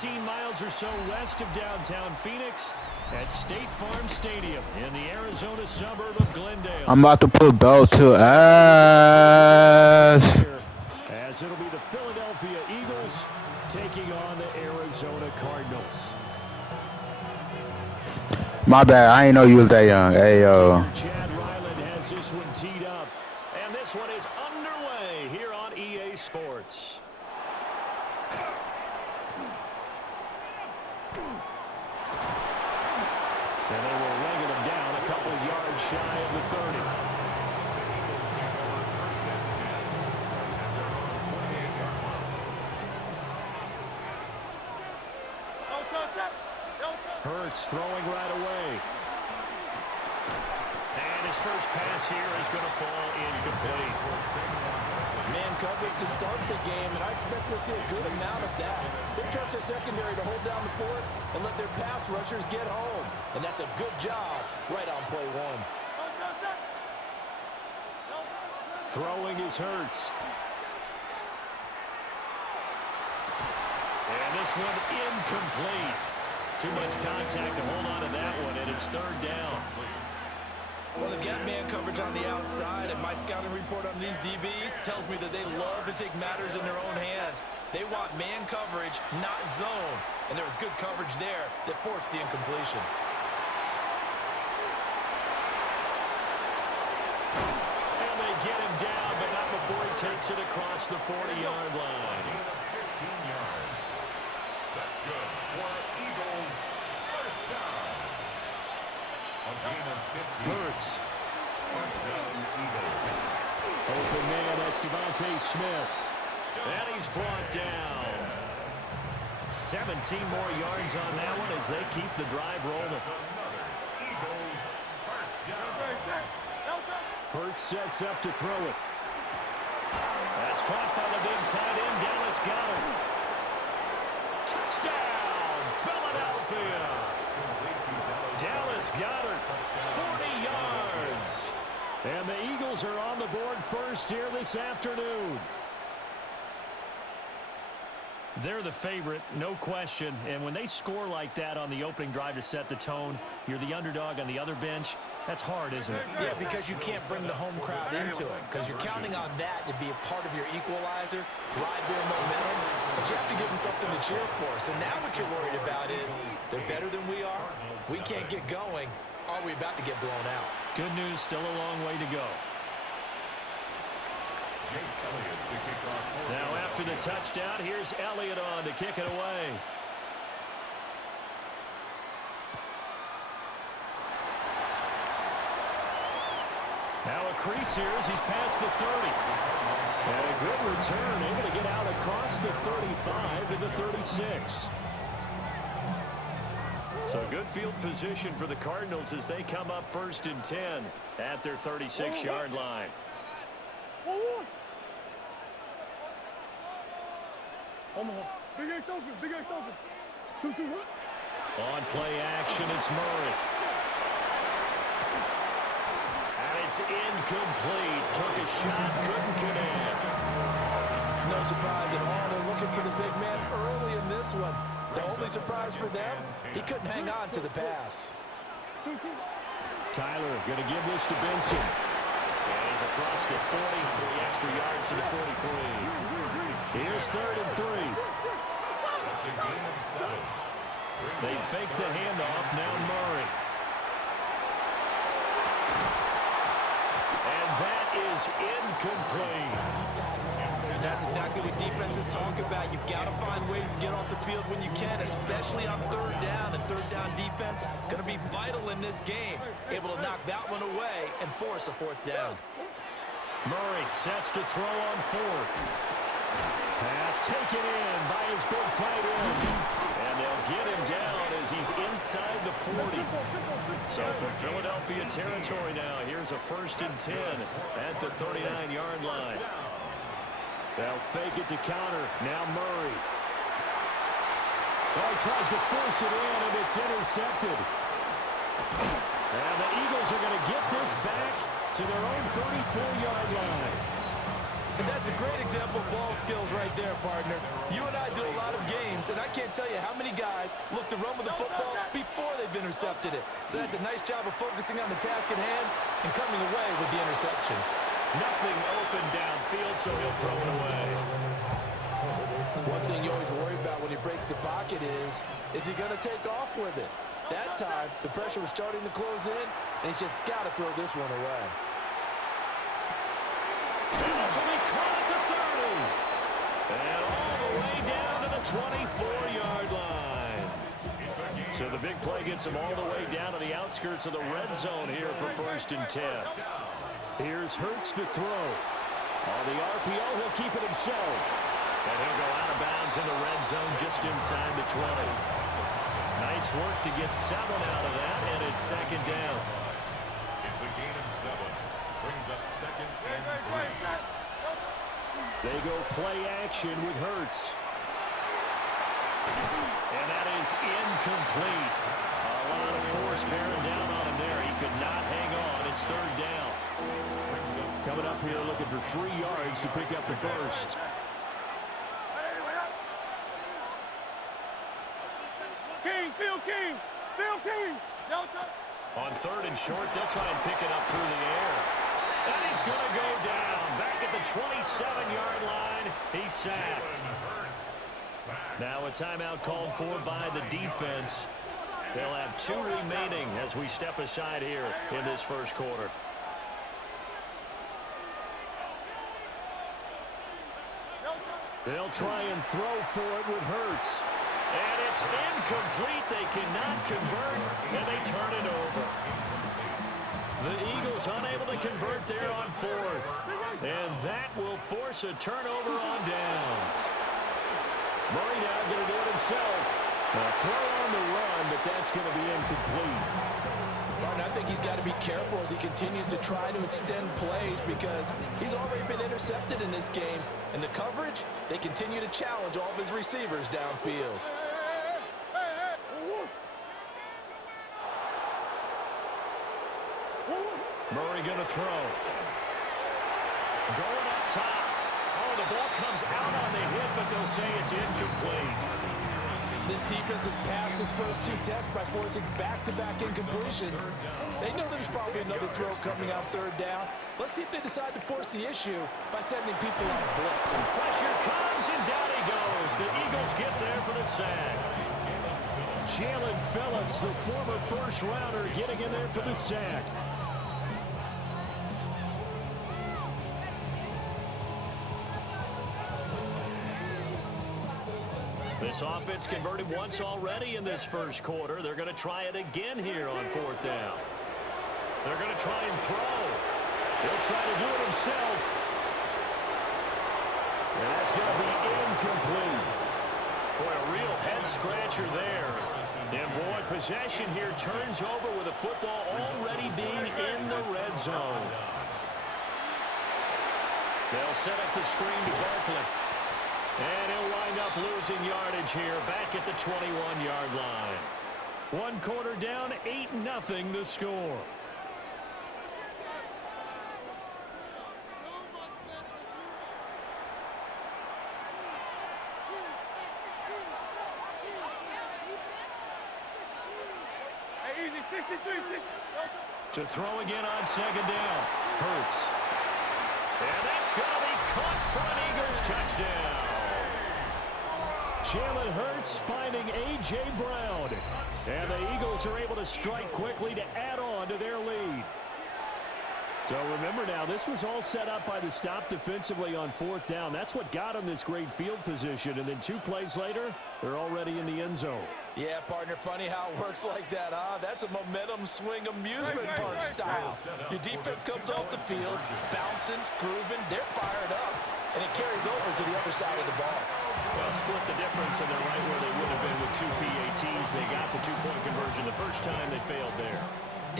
15 miles or so west of downtown Phoenix at State Farm Stadium in the Arizona suburb of Glendale. I'm about to put belt to ass. As it'll be the Philadelphia Eagles taking on the Arizona Cardinals. My bad. I ain't know you was that young. Hey, yo. Chad Ryland has this one teed up. And this one is underway here on EA Sports. And they will wrangle him down a couple yards shy of the 30. Hurts throwing right away. And his first pass here is going to fall incomplete. Man coverage to start the game, and I expect we'll see a good amount of that. They trust their secondary to hold down the fort and let their pass rushers get home. And that's a good job right on play one. Throwing is Hurts. And this one incomplete. Too much contact to hold on to that one, and it's third down. Well, they've got man coverage on the outside, and my scouting report on these DBs tells me that they love to take matters in their own hands. They want man coverage, not zone. And there was good coverage there that forced the incompletion. And they get him down, but not before he takes it across the 40-yard line. 15 yards. That's good for Eagles. First down. A gain of 15. Hurts. First down, Eagles. Open man, that's Devontae Smith. And he's brought down. 17 more yards on that one as they keep the drive rolling. Eagles. First down. Hurts sets up to throw it. That's caught by the big tight end, Dallas Goedert. Touchdown, Philadelphia. Dallas Goedert, 40 yards. And the Eagles are on the board first here this afternoon. They're the favorite, no question. And when they score like that on the opening drive to set the tone, you're the underdog on the other bench. That's hard, isn't it? Yeah, because you can't bring the home crowd into it, because you're counting on that to be a part of your equalizer, ride their momentum, but you have to give them something to cheer for. So now what you're worried about is they're better than we are, we can't get going, are we about to get blown out? Good news, still a long way to go. Now after the touchdown, here's Elliott on to kick it away. Now a crease here as he's past the 30. And a good return, able to get out across the 35 to the 36. So good field position for the Cardinals as they come up first and 10 at their 36-yard line. Big Ace open, Big Ace open. 2-2, On play action, it's Murray. And it's incomplete. Took a shot, couldn't connect. No surprise at all. They're looking for the big man early in this one. The only surprise for them, he couldn't hang on to the pass. Kyler going to give this to Benson. And he's across the 40, 3 extra yards to the 43. Here's third and 3. That's a gain of 7. They fake the handoff. Now Murray. And that is incomplete. And that's exactly what defenses talk about. You've got to find ways to get off the field when you can, especially on third down. And third down defense going to be vital in this game. Able to knock that one away and force a fourth down. Murray sets to throw on fourth. Pass taken in by his big tight end. And they'll get him down as he's inside the 40. So from Philadelphia territory now, here's a first and 10 at the 39-yard line. They'll fake it to counter. Now Murray. Oh, he tries to force it in, and it's intercepted. And the Eagles are going to get this back to their own 34-yard line. And that's a great example of ball skills right there, partner. You and I do a lot of games, and I can't tell you how many guys look to run with the football before they've intercepted it. So that's a nice job of focusing on the task at hand and coming away with the interception. Nothing open downfield, so he'll throw it away. One thing you always worry about when he breaks the pocket is he going to take off with it? That time, the pressure was starting to close in, and he's just got to throw this one away. And this will be caught at the 30. And all the way down to the 24-yard line. So the big play gets him all the way down to the outskirts of the red zone here for 1st and 10. Here's Hurts to throw. On the RPO, he'll keep it himself. And he'll go out of bounds in the red zone just inside the 20. Nice work to get 7 out of that, and it's 2nd down. It's a gain of 7. Brings up 2nd and 3. They go play action with Hurts. And that is incomplete. A lot of force bearing down on him there. He could not hang on. It's 3rd down. Coming up here looking for 3 yards to pick up the first. Phil King. On 3rd and short, they'll try and pick it up through the air. And he's going to go down. Back at the 27-yard line. He's sacked. Now a timeout called for by the defense. They'll have 2 remaining as we step aside here in this first quarter. They'll try and throw for it with Hurts. And it's incomplete. They cannot convert, and they turn it over. The Eagles unable to convert there on 4th. And that will force a turnover on downs. Murray now going to do it himself. A throw on the run, but that's going to be incomplete. Martin, I think he's got to be careful as he continues to try to extend plays because he's already been intercepted in this game. And the coverage, they continue to challenge all of his receivers downfield. Murray going to throw. Going up top. Oh, the ball comes out on the hit, but they'll say it's incomplete. This defense has passed its first 2 tests by forcing back-to-back incompletions. They know there's probably another throw coming out 3rd down. Let's see if they decide to force the issue by sending people on a blitz. Pressure comes, and down he goes. The Eagles get there for the sack. Jalen Phillips, the former first-rounder, getting in there for the sack. This offense converted once already in this first quarter. They're going to try it again here on 4th down. They're going to try and throw. He'll try to do it himself. And that's going to be incomplete. Boy, a real head-scratcher there. And, boy, possession here turns over with the football already being in the red zone. They'll set up the screen to Barkley. And he'll wind up losing yardage here back at the 21-yard line. 1 quarter down, 8-0 the score. Hey, easy, 63, 60. To throw again on 2nd down. Hurts. And that's going to be caught for an Eagles touchdown. Jalen Hurts finding A.J. Brown. And the Eagles are able to strike quickly to add on to their lead. So remember now, this was all set up by the stop defensively on 4th down. That's what got them this great field position. And then 2 plays later, they're already in the end zone. Yeah, partner, funny how it works like that, huh? That's a momentum swing amusement park style. Your defense comes off the field, bouncing, grooving, they're fired up, and it carries over to the other side of the ball. Well, split the difference, and they're right where they would have been with 2 PATs. They got the 2-point conversion the first time. They failed there.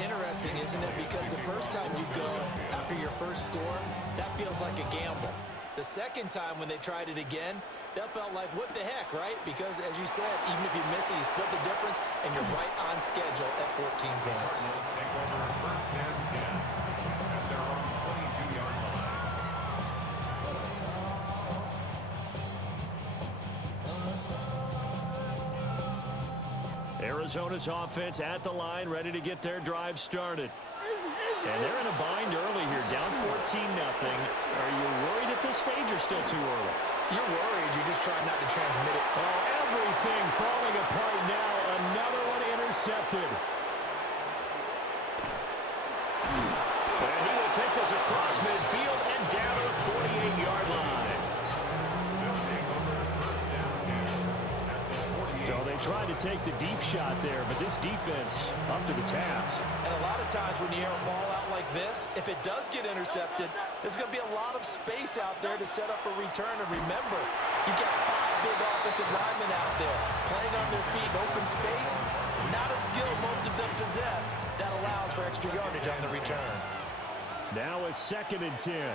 Interesting, isn't it? Because the first time you go after your first score, that feels like a gamble. The second time when they tried it again, that felt like, what the heck, right? Because, as you said, even if you miss it, you split the difference, and you're right on schedule at 14 points. Let's take over 1st and 10 at their own 22-yard line. Arizona's offense at the line, ready to get their drive started. And they're in a bind early here, down 14-0. Are you worried at this stage or still too early? You're worried. You're just trying not to transmit it. Oh, everything falling apart now. Another one intercepted. And he will take this across midfield and down to the 48-yard line. So they tried to take the deep shot there, but this defense up to the task. And a lot of times when you air a ball out like this, if it does get intercepted, there's going to be a lot of space out there to set up a return. And remember, you've got 5 big offensive linemen out there playing on their feet in open space. Not a skill most of them possess that allows for extra yardage on the return. Now a 2nd and 10.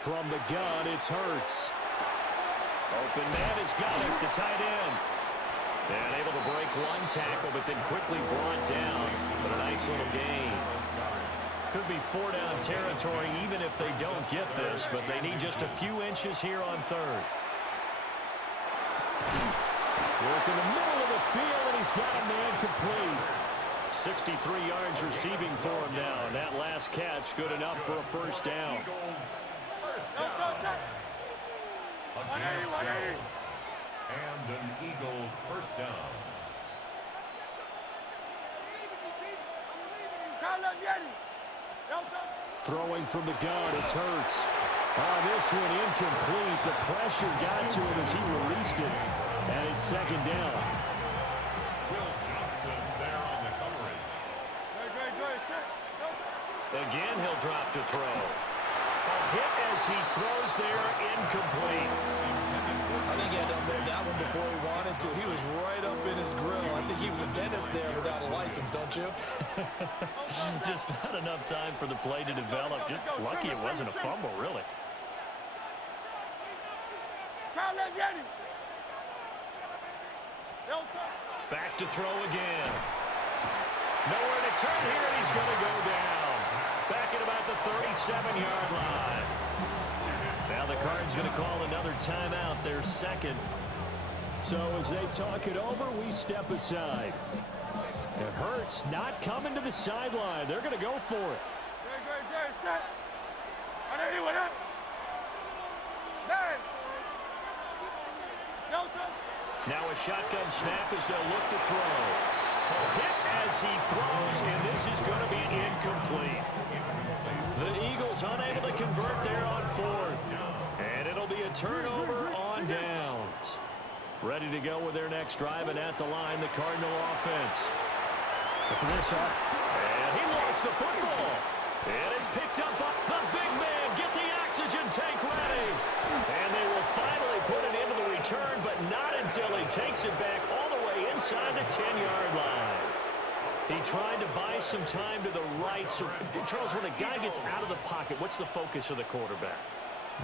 From the gun, it's Hurts. Open man has got it, the tight end. And able to break one tackle, but then quickly brought down. But a nice little gain. Could be 4-down territory even if they don't get this, but they need just a few inches here on 3rd. Work in the middle of the field, and he's got a man complete. 63 yards receiving for him now. And that last catch good enough for a 1st down. And an Eagle 1st down. Throwing from the gun, it's Hurts. This one incomplete. The pressure got to him as he released it. And it's 2nd down. Will Johnson there on the coverage. Again, he'll drop to throw. A hit as he throws there, incomplete. I think he had to unload that one before he wanted to. He was right up in his grill. I think he was a dentist there without a license, don't you? Just not enough time for the play to develop. Just lucky it wasn't a fumble, really. Back to throw again. Nowhere to turn here, and he's going to go down. Back at about the 37-yard line. Now the Cards going to call another timeout, their 2nd. So as they talk it over, we step aside. It hurts not coming to the sideline. They're going to go for it. Now a shotgun snap as they'll look to throw. A hit as he throws, and this is going to be incomplete. The Eagles unable to convert there on 4th. And it'll be a turnover on downs. Ready to go with their next drive, and at the line, the Cardinal offense. For this off. And he lost the football. It is picked up by the big man. Get the oxygen tank ready. And they will finally put it into the return, but not until he takes it back all the way inside the 10-yard line. He tried to buy some time to the right. So, Charles, when a guy gets out of the pocket, what's the focus of the quarterback?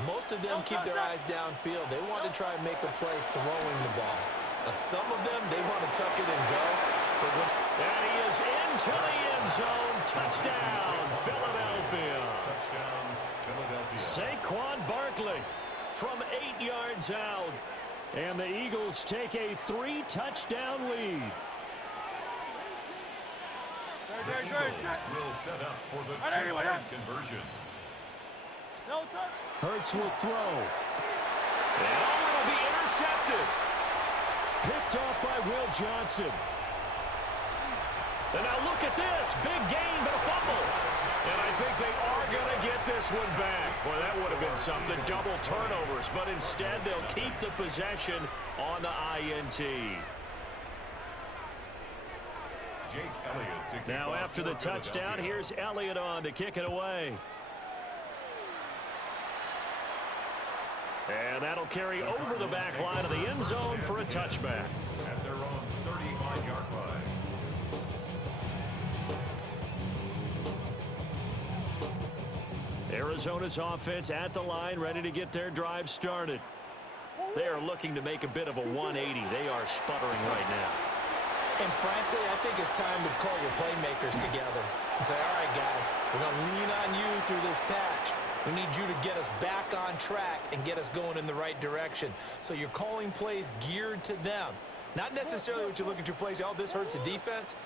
Most of them keep their eyes downfield. They want to try and make a play throwing the ball. Some of them, they want to tuck it and go. But and he is into the end zone. Touchdown, Philadelphia. Touchdown, Philadelphia. Saquon Barkley from 8 yards out. And the Eagles take a 3-touchdown lead. The Eagles will set up for the 2-point conversion. Hurts will throw. And it'll be intercepted. Picked off by Will Johnson. And now look at this. Big gain, but a fumble. And I think they are going to get this one back. Well, that would have been something. Double turnovers. But instead, they'll keep the possession on the INT. Jake Elliott to kick Now off after the for touchdown, Philadelphia. here's Elliott on to kick it away. And that'll carry over the back line of the end zone for a touchback. At their own 35-yard line. Arizona's offense at the line, ready to get their drive started. They are looking to make a bit of a 180. They are sputtering right now. And frankly, I think it's time to call your playmakers together and say, all right, guys, we're going to lean on you through this patch. We need you to get us back on track and get us going in the right direction. So you're calling plays geared to them. Not necessarily what you look at your plays, oh, this hurts the defense.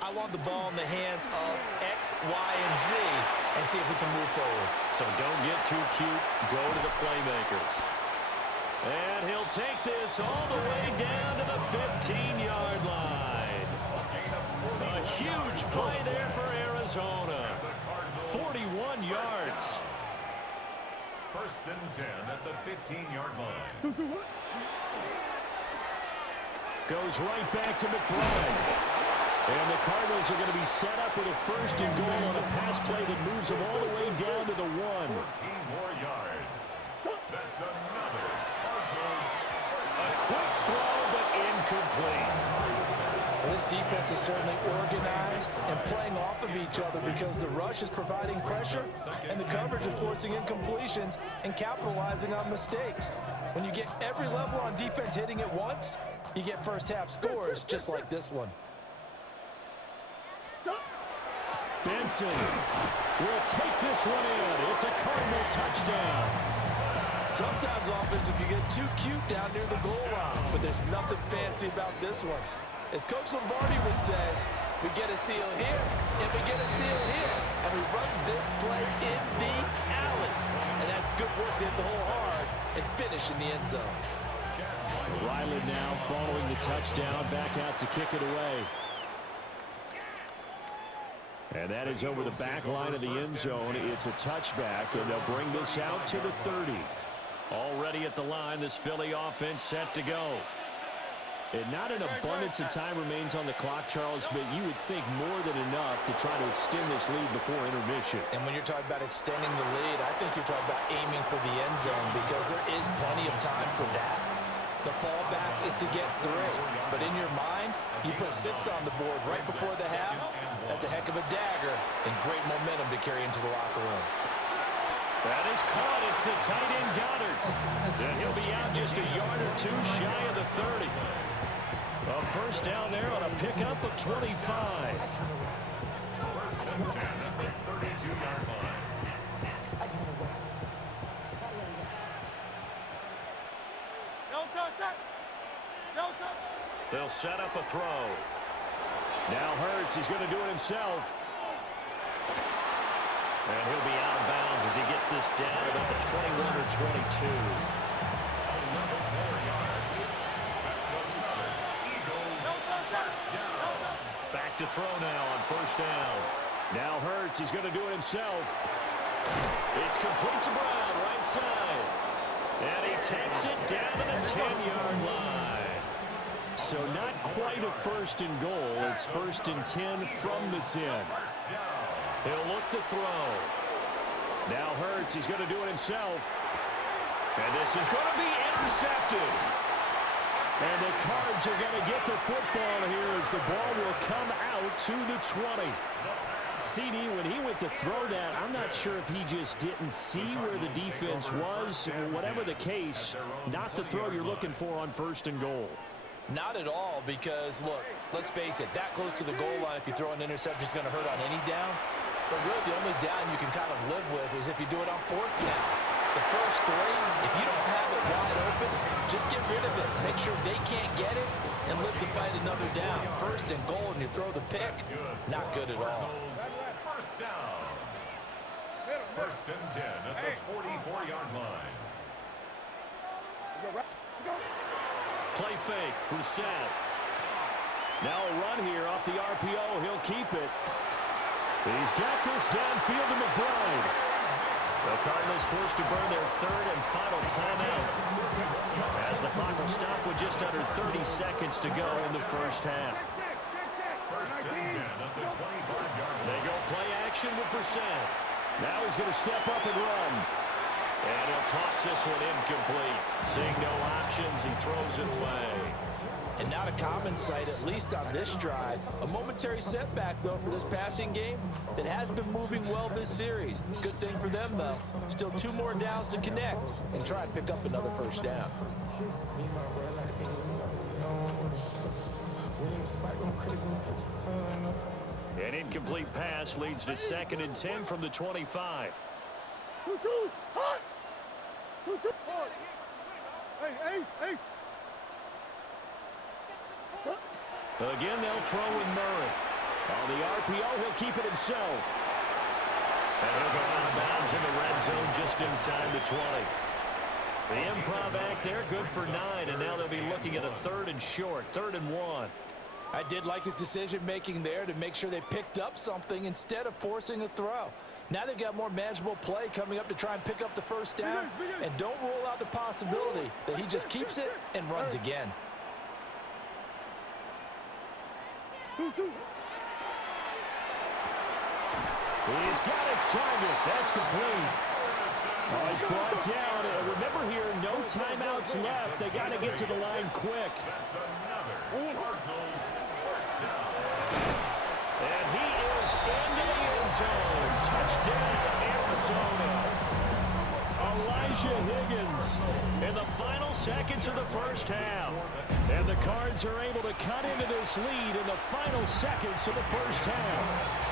I want the ball in the hands of X, Y, and Z and see if we can move forward. So don't get too cute. Go to the playmakers. And he'll take this all the way down to the 15-yard line. A huge play there for Arizona. 41 yards. First and 10 at the 15-yard line. 2-2, what? Goes right back to McBride. And the Cardinals are going to be set up with a first and goal on a pass play that moves them all the way down to the 1. 14 more yards. That's another Cardinals first. A quick throw, but incomplete. Well, this defense is certainly organized and playing off of each other because the rush is providing pressure and the coverage is forcing incompletions and capitalizing on mistakes. When you get every level on defense hitting at once, you get first half scores just like this one. Benson will take this one in. It's a Cardinal touchdown. Sometimes offenses can get too cute down near the goal line, but there's nothing fancy about this one. As Coach Lombardi would say, we get a seal here, and we get a seal here, and we run this play in the alley. And that's good work to hit the hole hard and finish in the end zone. Ryland now following the touchdown, back out to kick it away. And that is over the back line of the end zone. It's a touchback, and they'll bring this out to the 30. Already at the line, this Philly offense set to go. And not an abundance of time remains on the clock, Charles, but you would think more than enough to try to extend this lead before intermission. And when you're talking about extending the lead, I think you're talking about aiming for the end zone because there is plenty of time for that. The fallback is to get 3. But in your mind, you put 6 on the board right before the half. That's a heck of a dagger and great momentum to carry into the locker room. That is caught. It's the tight end Goddard. And he'll be out just a yard or 2 shy of the 30. A first down there on a pickup of 25. First and 10 at the 32-yard line. No touch. No touch. They'll set up a throw. Now Hurts, he's going to do it himself. And he'll be out of bounds as he gets this down about the 21 or 22. 11 more yards. That's another Eagles first down. Back to throw now on first down. Now Hurts, he's going to do it himself. It's complete to Brown, right side. And he takes it down to the 10-yard line. So not quite a first and goal. It's first and 10 from the 10. He'll look to throw. Now Hurts, he's going to do it himself. And this is going to be intercepted. And the Cards are going to get the football here as the ball will come out to the 20. CD, when he went to throw that, I'm not sure if he just didn't see where the defense was. Whatever the case, not the throw you're looking for on first and goal. Not at all because, look, let's face it, that close to the goal line, if you throw an interception, is going to hurt on any down. But really, the only down you can kind of live with is if you do it on 4th down. The first 3, if you don't have it wide open, just get rid of it. Make sure they can't get it and live to fight another down. First and goal, and you throw the pick, not good at all. First down. First and 10 at the 44-yard line. Play fake, Brissett. Now a run here off the RPO. He'll keep it. He's got this downfield to McBride. The Cardinals forced to burn their 3rd and final timeout as the clock will stop with just under 30 seconds to go in the first half. First and 10 at the 25-yard line. They go play action with Brissett. Now he's going to step up and run. And he'll toss this one incomplete. Seeing no options, he throws it away. And not a common sight, at least on this drive. A momentary setback, though, for this passing game that has been moving well this series. Good thing for them, though. Still 2 more downs to connect and try and pick up another first down. An incomplete pass leads to 2nd and 10 from the 25. 2-2. Hot. 2-2. Hard. Hey, Ace. Again, they'll throw with Murray. On the RPO, he'll keep it himself. And he'll go out of bounds in the red zone just inside the 20. The improv act there, good for 9, and now they'll be looking at a 3rd and short, 3rd and 1. I did like his decision-making there to make sure they picked up something instead of forcing a throw. Now they've got more manageable play coming up to try and pick up the first down, and don't rule out the possibility that he just keeps it and runs again. 2-2. He's got his target. That's complete. Oh, he's brought down. Remember here, no timeouts left. They got to get to the line quick. That's another Cardinals first down. And he is into the end zone. Touchdown, Arizona. Elijah Higgins in the final seconds of the first half. And the Cards are able to cut into this lead in the final seconds of the first half.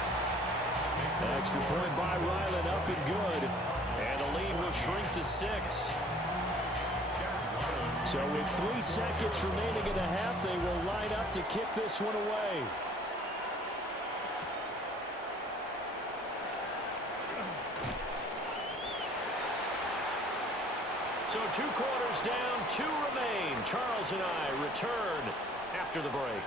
Extra point by Ryland, up and good. And the lead will shrink to 6. So with 3 seconds remaining in the half, they will line up to kick this one away. So 2 quarters down, 2 remain. Charles and I return after the break.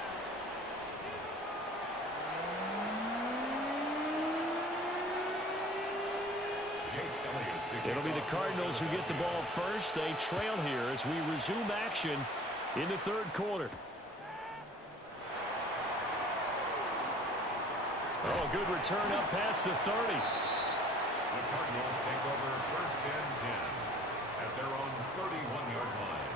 It'll be the Cardinals who get the ball first. They trail here as we resume action in the 3rd quarter. Oh, good return up past the 30. The Cardinals take over 1st and 10 at their own 31-yard line.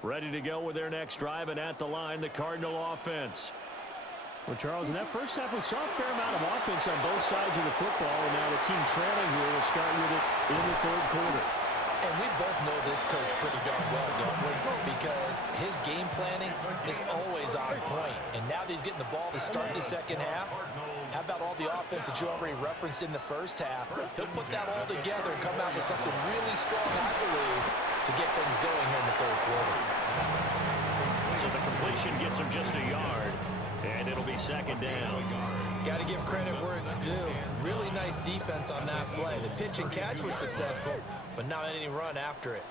Ready to go with their next drive, and at the line, the Cardinal offense. Well, Charles, in that first half, we saw a fair amount of offense on both sides of the football, and now the team trailing here will start with it in the 3rd quarter. And we both know this coach pretty darn well, don't we? Because his game planning is always on point. And now that he's getting the ball to start the second half, how about all the offense that you already referenced in the first half? He'll put that all together and come out with something really strong, I believe, to get things going here in the 3rd quarter. So the completion gets him just a yard, and it'll be 2nd down. Got to give credit where it's due. Really nice defense on that play. The pitch and catch was successful, but not any run after it.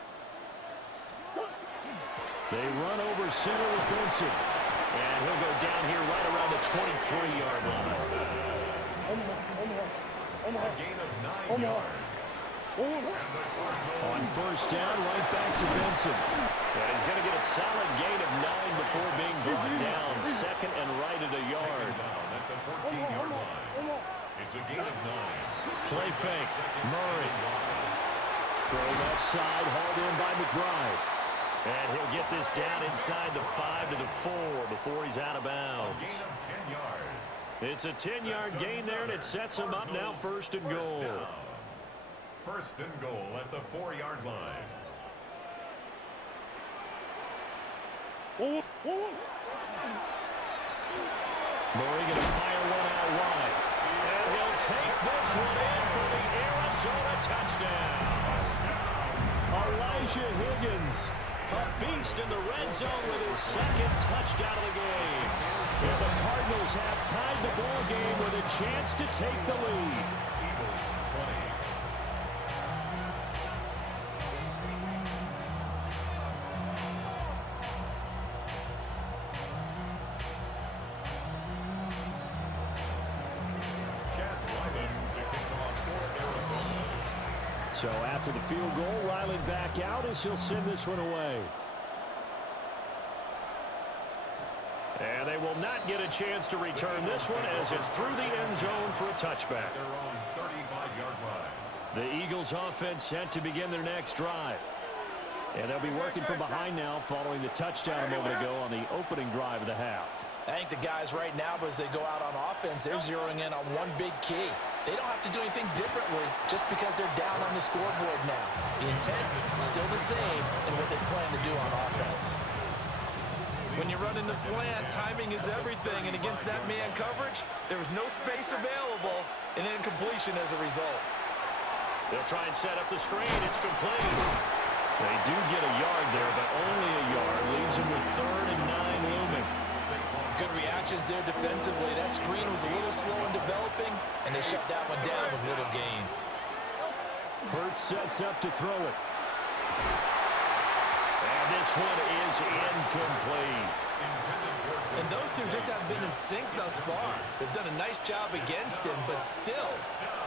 They run over center with Benson, and he'll go down here right around the 23-yard line. A gain of 9 yards. On 1st down, right back to Benson. And he's going to get a solid gain of 9 before being brought down. 2nd and right at a yard. Down at the 14-yard line. It's a gain of 9. Play fake. Murray. Throw left side, hauled in by McBride. And he'll get this down inside the 5 to the 4 before he's out of bounds. A gain of 10 yards. It's a 10-yard gain there, and it sets him up now 1st and goal. 1st and goal at the 4-yard line. Murray going to fire one out wide. And he'll take this one in for the Arizona touchdown. Elijah Higgins, a beast in the red zone with his 2nd touchdown of the game. And the Cardinals have tied the ball game with a chance to take the lead. Eagles 20. So after the field goal, Ryland back out as he'll send this one away. And they will not get a chance to return this one as it's through the end zone for a touchback. Their own 35-yard line. The Eagles offense set to begin their next drive. And they'll be working from behind now following the touchdown a moment ago on the opening drive of the half. I think the guys right now, as they go out on offense, they're zeroing in on one big key. They don't have to do anything differently just because they're down on the scoreboard now. The intent still the same in what they plan to do on offense. When you run in the slant, timing is everything, and against that man coverage, there was no space available, and incompletion as a result. They'll try and set up the screen. It's complete. They do get a yard there, but only a yard. Leaves them with 3rd and 9 looming. Good reactions there defensively. That screen was a little slow in developing, and they shut that one down with little gain. Hurts sets up to throw it. And this one is incomplete. And those two just haven't been in sync thus far. They've done a nice job against him, but still,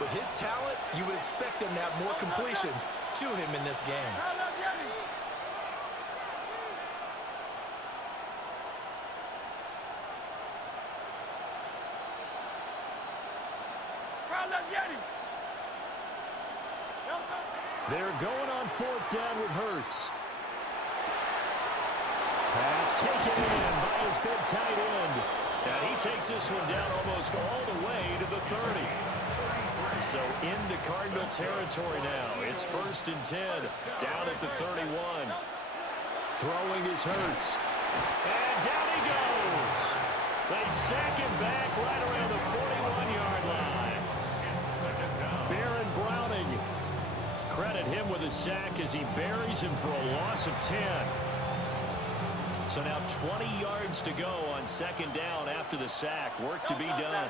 with his talent, you would expect them to have more completions to him in this game. They're going on 4th down with Hurts. Pass taken in by his big tight end. And he takes this one down almost all the way to the 30. So into Cardinal territory now. It's 1st and 10, down at the 31. Throwing is Hurts. And down he goes. They sack him back right around the 41-yard line. Baron Browning. Credit him with a sack as he buries him for a loss of 10. So now 20 yards to go on 2nd down after the sack. Work to be done.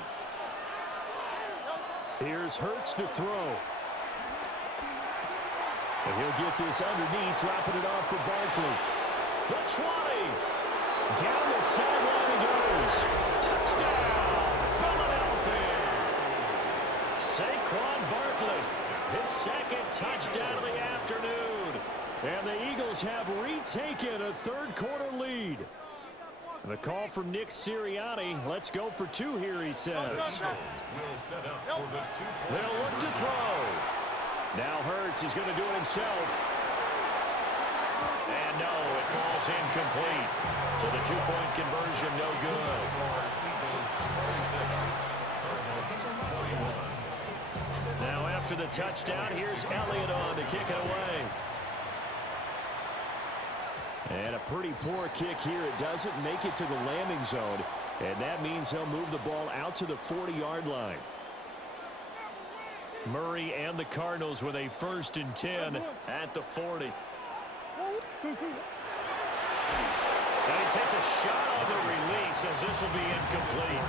Here's Hurts to throw. And he'll get this underneath, dropping it off for Barkley. The 20. Down the sideline he goes. Touchdown, Philadelphia. Saquon Barkley, his 2nd touchdown of the afternoon. And the Eagles have retaken a 3rd quarter lead. The call from Nick Sirianni. Let's go for 2 here, he says. They'll look to throw. Now Hurts is going to do it himself. And no, it falls incomplete. So the 2-point conversion no good. Now after the touchdown, here's Elliott on to kick it away. And a pretty poor kick here. It doesn't make it to the landing zone. And that means he'll move the ball out to the 40-yard line. Murray and the Cardinals with a 1st and 10 at the 40. And he takes a shot on the release as this will be incomplete.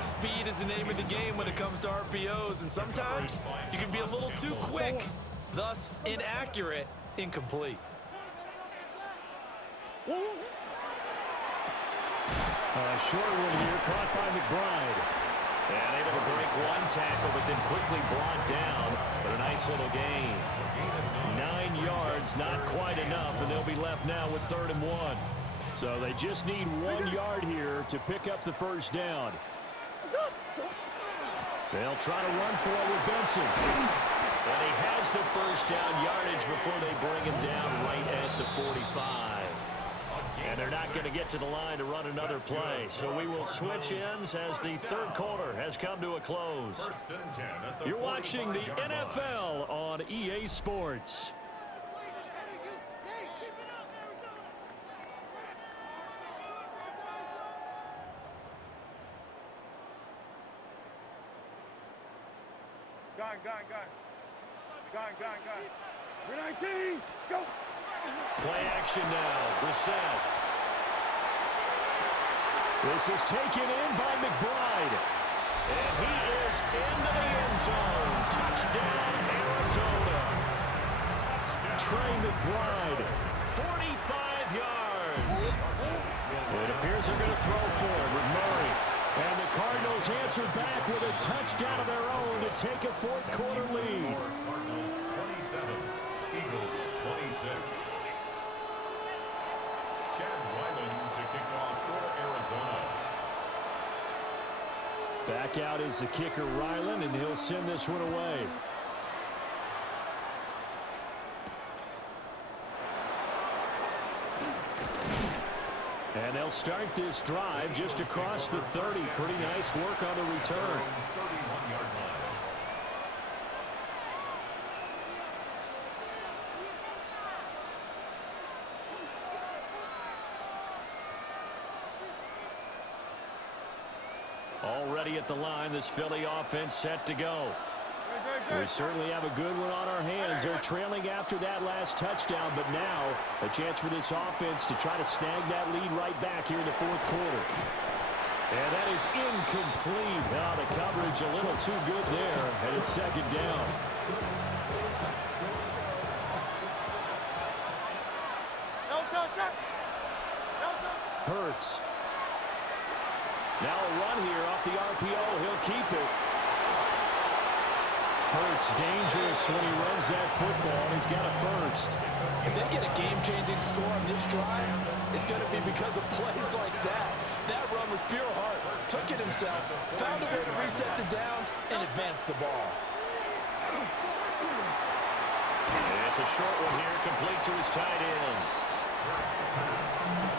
Speed is the name of the game when it comes to RPOs, and sometimes you can be a little too quick, thus inaccurate, incomplete. Short one here, caught by McBride. And able to break one tackle, but then quickly brought down. But a nice little gain. 9 yards, not quite enough, and they'll be left now with 3rd and 1. So they just need 1 yard here to pick up the 1st down. They'll try to run for it with Benson. And he has the 1st down yardage before they bring him down right at the 45. And they're not going to get to the line to run another play. So we will switch ends as the 3rd quarter has come to a close. You're watching the NFL on EA Sports. We're 19. Go. Play action now. Brissett. This is taken in by McBride. And he is into the end zone. Touchdown, Arizona. Trey McBride, 45 yards. It appears they're going to throw for it with Murray. And the Cardinals answer back with a touchdown of their own to take a 4th quarter lead. Cardinals 27, Eagles 26. Chad Ryland to kick off for Arizona. Back out is the kicker, Ryland, and he'll send this one away. And they'll start this drive just across the 30. Pretty nice work on the return. 31-yard line. ready at the line. This Philly offense set to go. We certainly have a good one on our hands. They're trailing after that last touchdown, but now a chance for this offense to try to snag that lead right back here in the fourth quarter. And that is incomplete. Oh, the coverage a little too good there, and it's second down. Hurts. Now a run here off the RPO. He'll keep it. Hurts dangerous when he runs that football. He's got a first. If they get a game-changing score on this drive, it's going to be because of plays like that. That run was pure heart. Took it himself, found a way to reset the downs, and advance the ball. And it's a short one here, complete to his tight end.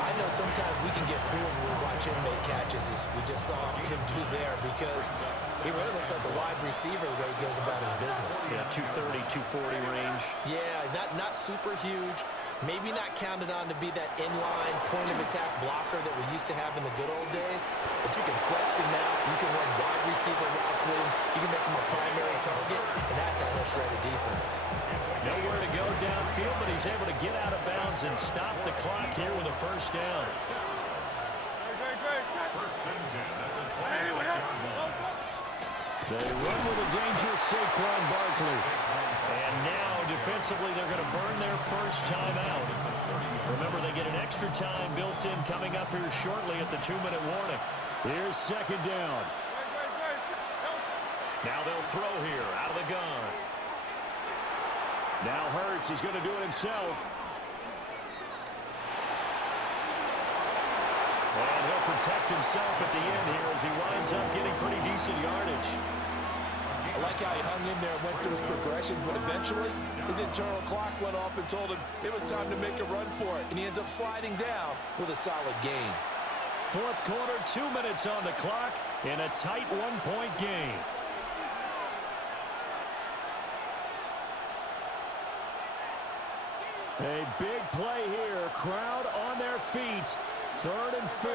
I know sometimes we can get fooled when we watch him make catches, as we just saw him do there, because he really looks like a wide receiver the way he goes about his business. Yeah, 230, 240 range. Yeah, not super huge, maybe not counted on to be that inline point-of-attack blocker that we used to have in the good old days, but you can flex him out, you can run wide receiver routes with him, you can make him a primary target, and that's how he'll shred a defense. Nowhere to go downfield, but he's able to get out of bounds and stop the clock here with a first down. First and 10 at the 26-yard line. They run with a dangerous Saquon Barkley. And now, defensively, they're going to burn their first time out. Remember, they get an extra time built in coming up here shortly at the 2-minute warning. Here's second down. Now they'll throw here out of the gun. Now Hurts, he's going to do it himself. And he'll protect himself at the end here as he winds up getting pretty decent yardage. I like how he hung in there and went through his progressions, but eventually his internal clock went off and told him it was time to make a run for it, and he ends up sliding down with a solid gain. Fourth quarter, 2 minutes on the clock in a tight one-point game. A big play here. Crowd on their feet. 3rd and 4.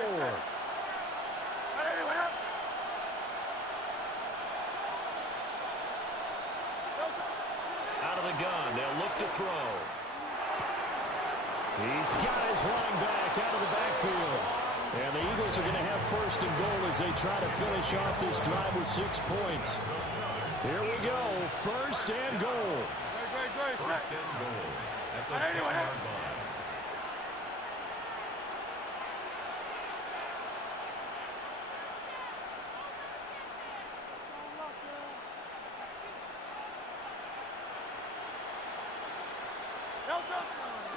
Out of the gun. They'll look to throw. He's got his running back out of the backfield. And the Eagles are going to have first and goal as they try to finish off this drive with 6 points. Here we go. First and goal. First and goal at the 10-yard line.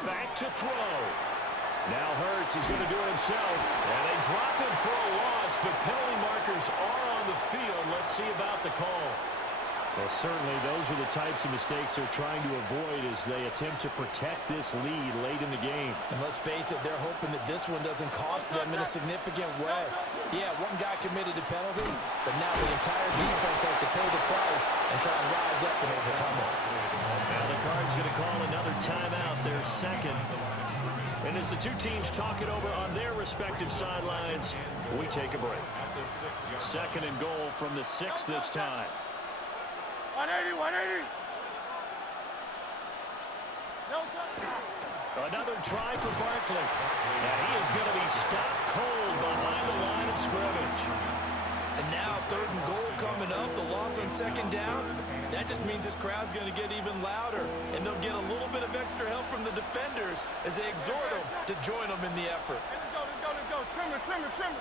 Back to throw. Now Hurts is going to do it himself. And they drop him for a loss, but penalty markers are on the field. Let's see about the call. Well, certainly those are the types of mistakes they're trying to avoid as they attempt to protect this lead late in the game. And let's face it, they're hoping that this one doesn't cost them in a significant way. Yeah, one guy committed a penalty, but now the entire defense has to pay the price and try and rise up and overcome it. Now the Cards going to call another timeout, their second. And as the two teams talk it over on their respective sidelines, we take a break. Second and goal from the 6 this time. 180, 180. Another try for Barkley. And he is going to be stopped cold behind the line of scrimmage. And now 3rd and goal coming up, the loss on 2nd down. That just means this crowd's going to get even louder, and they'll get a little bit of extra help from the defenders as they exhort them to join them in the effort. Let's go, let's go, let's go. Trim it, trim it, trim it.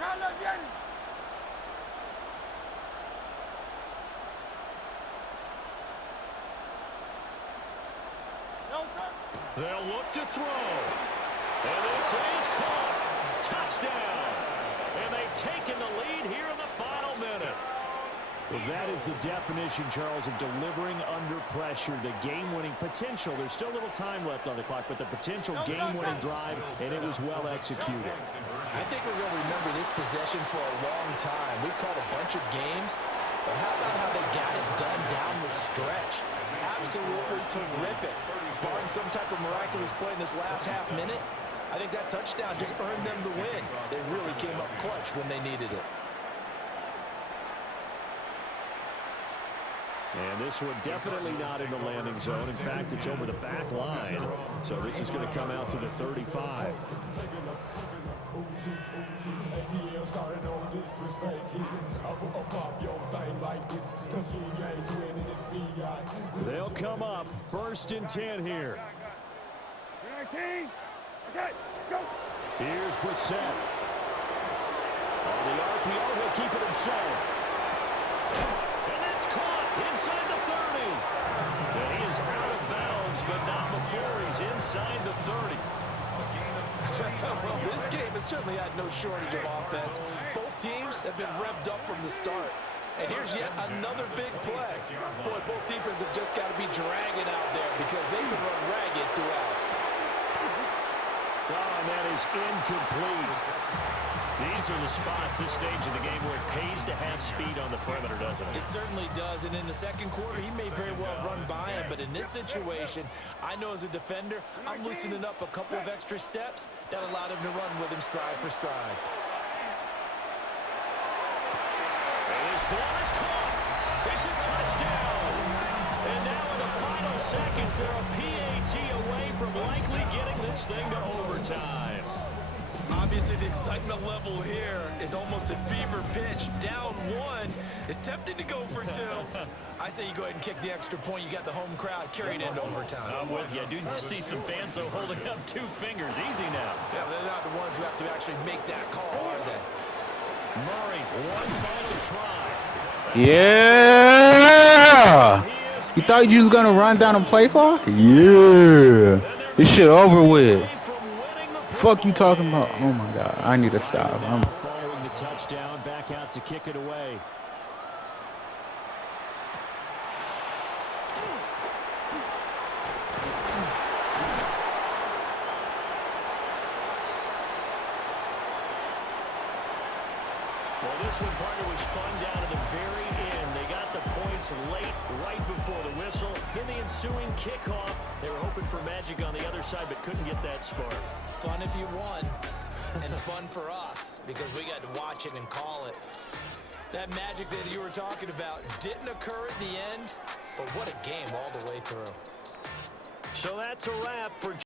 Count up, Yeti. They'll look to throw. And this is caught. Touchdown. And they've taken the lead here in the final minute. Well, that is the definition, Charles, of delivering under pressure. The game-winning potential. There's still a little time left on the clock, but the potential game-winning drive, and it was well executed. I think we're going to remember this possession for a long time. We've called a bunch of games, but how about how they got it done down the stretch? Absolutely terrific. Barring some type of miraculous play in this last half minute, I think that touchdown just earned them the win. They really came up clutch when they needed it. And this one definitely not in the landing zone. In fact, it's over the back line. So this is going to come out to the 35. They'll come up 1st and 10 here. 19. Okay, let's go. Here's Brissett. On the RPO, he'll keep it himself. And that's caught inside the 30. And he is out of bounds, but not before he's inside the 30. Well, this game has certainly had no shortage of offense. Both teams have been revved up from the start. And here's yet another big play. Boy, both defenses have just got to be dragging out there because they can run ragged throughout. Oh, and that is incomplete. These are the spots, this stage of the game, where it pays to have speed on the perimeter, doesn't it? It certainly does, and in the second quarter, he may very well run by him, but in this situation, I know as a defender, I'm loosening up a couple of extra steps that allowed him to run with him stride for stride. And his ball is caught. It's a touchdown. And now in the final seconds, they're a PAT away from likely getting this thing to overtime. Obviously, the excitement level here is almost a fever pitch. Down one. It's tempting to go for two. I say you go ahead and kick the extra point. You got the home crowd carrying into overtime. I'm with you. I do see some fans, though, holding up 2 fingers. Easy now. Yeah, they're not the ones who have to actually make that call, are they? Murray, one final try. Yeah! You thought you was gonna run down a play clock? Yeah. This shit over with. Fuck you talking about? Oh my God, I need to stop. Following the touchdown, back out to kick it away. Well, this one, partner, was fun down to the very end. They got the points late, right before the whistle. Then the ensuing kickoff. They were hoping for magic on the other side, but couldn't get that spark. Fun if you won, and fun for us, because we got to watch it and call it. That magic that you were talking about didn't occur at the end, but what a game all the way through. So that's a wrap for